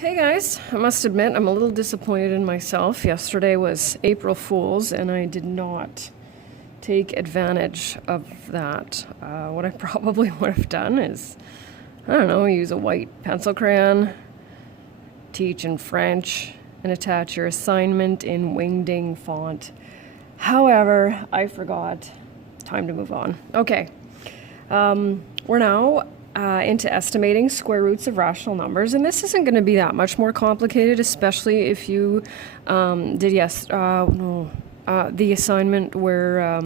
Hey guys, I must admit I'm a little disappointed in myself. Yesterday was April Fool's and I did not take advantage of that. What I probably would have done is, I don't know, use a white pencil crayon, teach in French, and attach your assignment in Wingding font. However, I forgot. Time to move on. Okay. We're now into estimating square roots of rational numbers, and this isn't going to be that much more complicated, especially if you did the assignment where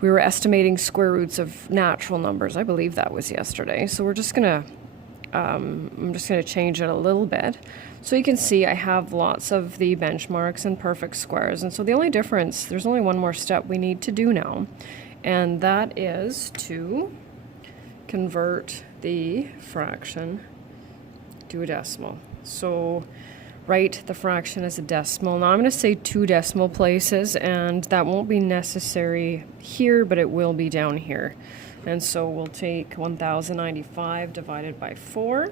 we were estimating square roots of natural numbers. I believe that was yesterday. So we're just gonna I'm just going to change it a little bit. So you can see I have lots of the benchmarks and perfect squares, and so the only difference, there's only one more step we need to do now, and that is to convert the fraction to a decimal. So write the fraction as a decimal. Now I'm going to say 2 decimal places, and that won't be necessary here, but it will be down here. And so we'll take 1095 divided by 4,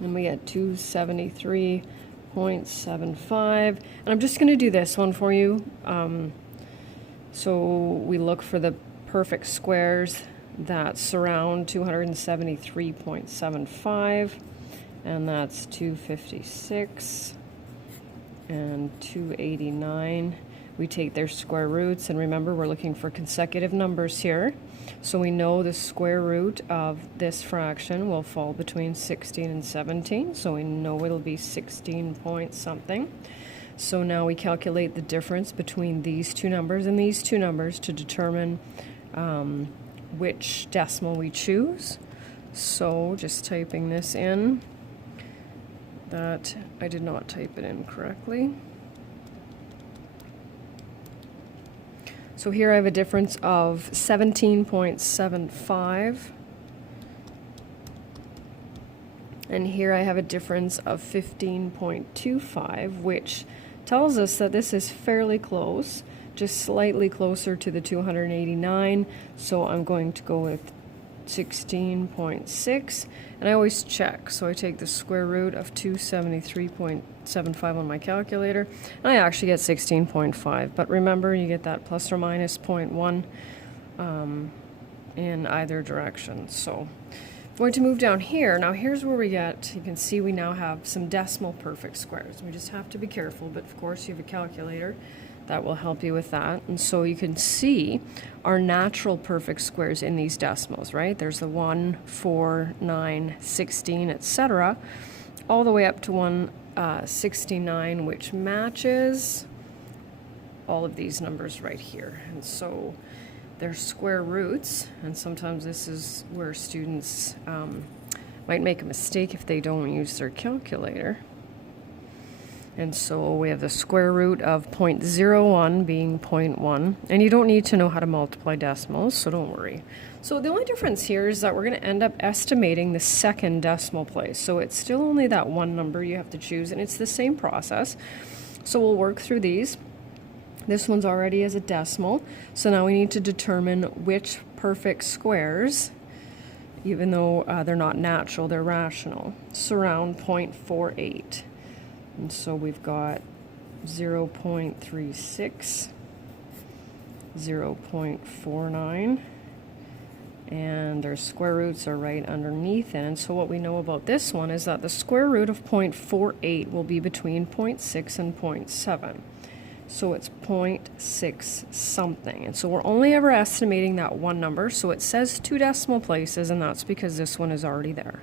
and we get 273.75. And I'm just going to do this one for you. So we look for the perfect squares that surround 273.75, and that's 256 and 289. We take their square roots, and remember we're looking for consecutive numbers here. So we know the square root of this fraction will fall between 16 and 17, so we know it'll be 16 point something. So now we calculate the difference between these two numbers and these two numbers to determine which decimal we choose. So just typing this in, that I did not type it in correctly. So here I have a difference of 17.75, and here I have a difference of 15.25, which tells us that this is fairly close, just slightly closer to the 289, so I'm going to go with 16.6, and I always check, so I take the square root of 273.75 on my calculator, and I actually get 16.5, but remember you get that plus or minus 0.1 in either direction. So I'm going to move down here. Now here's where we get, you can see we now have some decimal perfect squares. We just have to be careful, but of course you have a calculator that will help you with that. And so you can see our natural perfect squares in these decimals, right? There's the 1, 4, 9, 16, etc., all the way up to 169, which matches all of these numbers right here. And so they're square roots, and sometimes this is where students might make a mistake if they don't use their calculator. And so we have the square root of 0.01 being 0.1. And you don't need to know how to multiply decimals, so don't worry. So the only difference here is that we're going to end up estimating the second decimal place. So it's still only that one number you have to choose, and it's the same process. So we'll work through these. This one's already as a decimal. So now we need to determine which perfect squares, even though they're not natural, they're rational, surround 0.48. And so we've got 0.36, 0.49, and their square roots are right underneath it. And so what we know about this one is that the square root of 0.48 will be between 0.6 and 0.7. So it's 0.6 something. And so we're only ever estimating that one number. So it says 2 decimal places, and that's because this one is already there.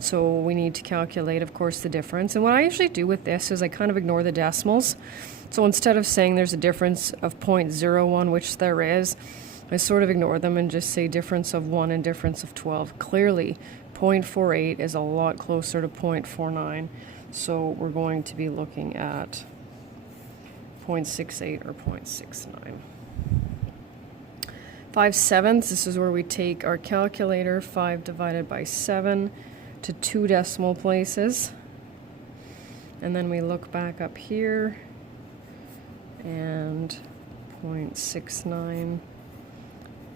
So we need to calculate, of course, the difference. And what I usually do with this is I kind of ignore the decimals. So instead of saying there's a difference of 0.01, which there is, I sort of ignore them and just say difference of 1 and difference of 12. Clearly, 0.48 is a lot closer to 0.49. So we're going to be looking at 0.68 or 0.69. 5/7, this is where we take our calculator, 5 divided by 7, to 2 decimal places, and then we look back up here, and 0.69,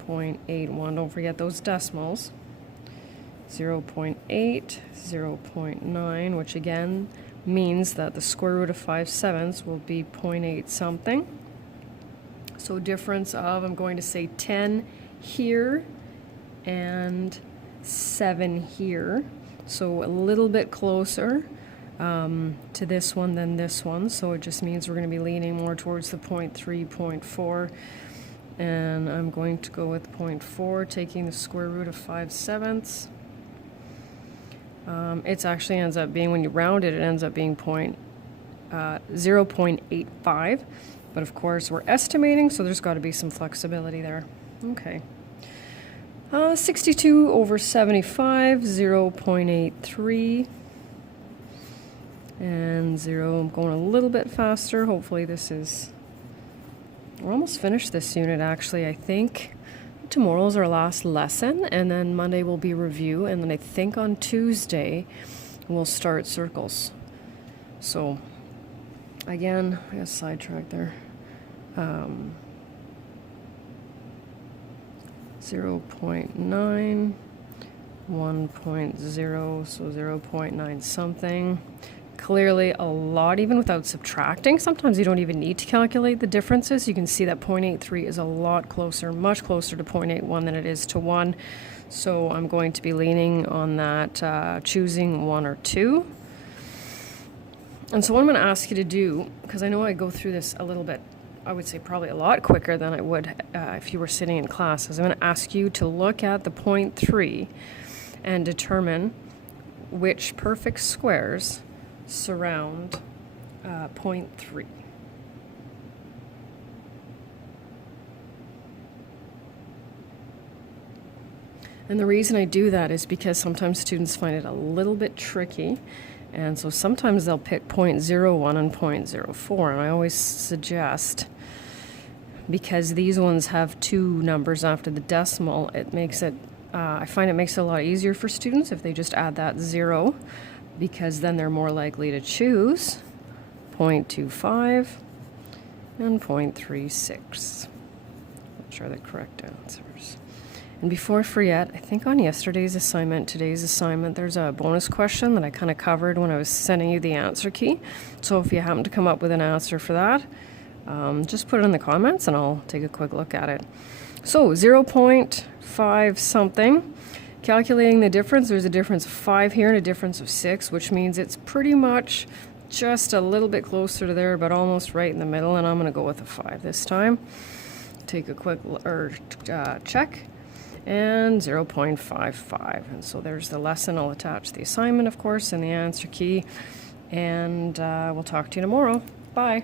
0.81, don't forget those decimals, 0.8, 0.9, which again means that the square root of 5/7 will be 0.8 something. So difference of, I'm going to say 10 here and 7 here. So a little bit closer to this one than this one. So it just means we're going to be leaning more towards the 0.3, 0.4. And I'm going to go with 0.4, taking the square root of 5/7. It actually ends up being, when you round it, it ends up being 0.85. But of course, we're estimating, so there's got to be some flexibility there. Okay. 62 over 75, 0.83. And 0, I'm going a little bit faster. Hopefully this is... We're almost finished this unit, actually, I think. Tomorrow's our last lesson, and then Monday will be review, and then I think on Tuesday we'll start circles. So, again, I got sidetracked there. 0.9, 1.0, so 0.9 something. Clearly a lot, even without subtracting. Sometimes you don't even need to calculate the differences. You can see that 0.83 is a lot closer, much closer to 0.81 than it is to 1. So I'm going to be leaning on that, choosing 1 or 2. And so what I'm going to ask you to do, because I know I go through this a little bit, I would say probably a lot quicker than I would if you were sitting in class, is I'm going to ask you to look at the 0.3 and determine which perfect squares surround 0.3. And the reason I do that is because sometimes students find it a little bit tricky, and so sometimes they'll pick 0.01 and 0.04, and I always suggest, because these ones have 2 numbers after the decimal, it makes it, I find it makes it a lot easier for students if they just add that 0, because then they're more likely to choose 0.25 and 0.36, which are the correct answers. And before I forget, I think on today's assignment, there's a bonus question that I kind of covered when I was sending you the answer key. So if you happen to come up with an answer for that, just put it in the comments and I'll take a quick look at it. So 0.5 something. Calculating the difference, there's a difference of 5 here and a difference of 6, which means it's pretty much just a little bit closer to there, but almost right in the middle, and I'm going to go with a 5 this time. Take a quick check, and 0.55. And so there's the lesson. I'll attach the assignment, of course, and the answer key, and we'll talk to you tomorrow. Bye.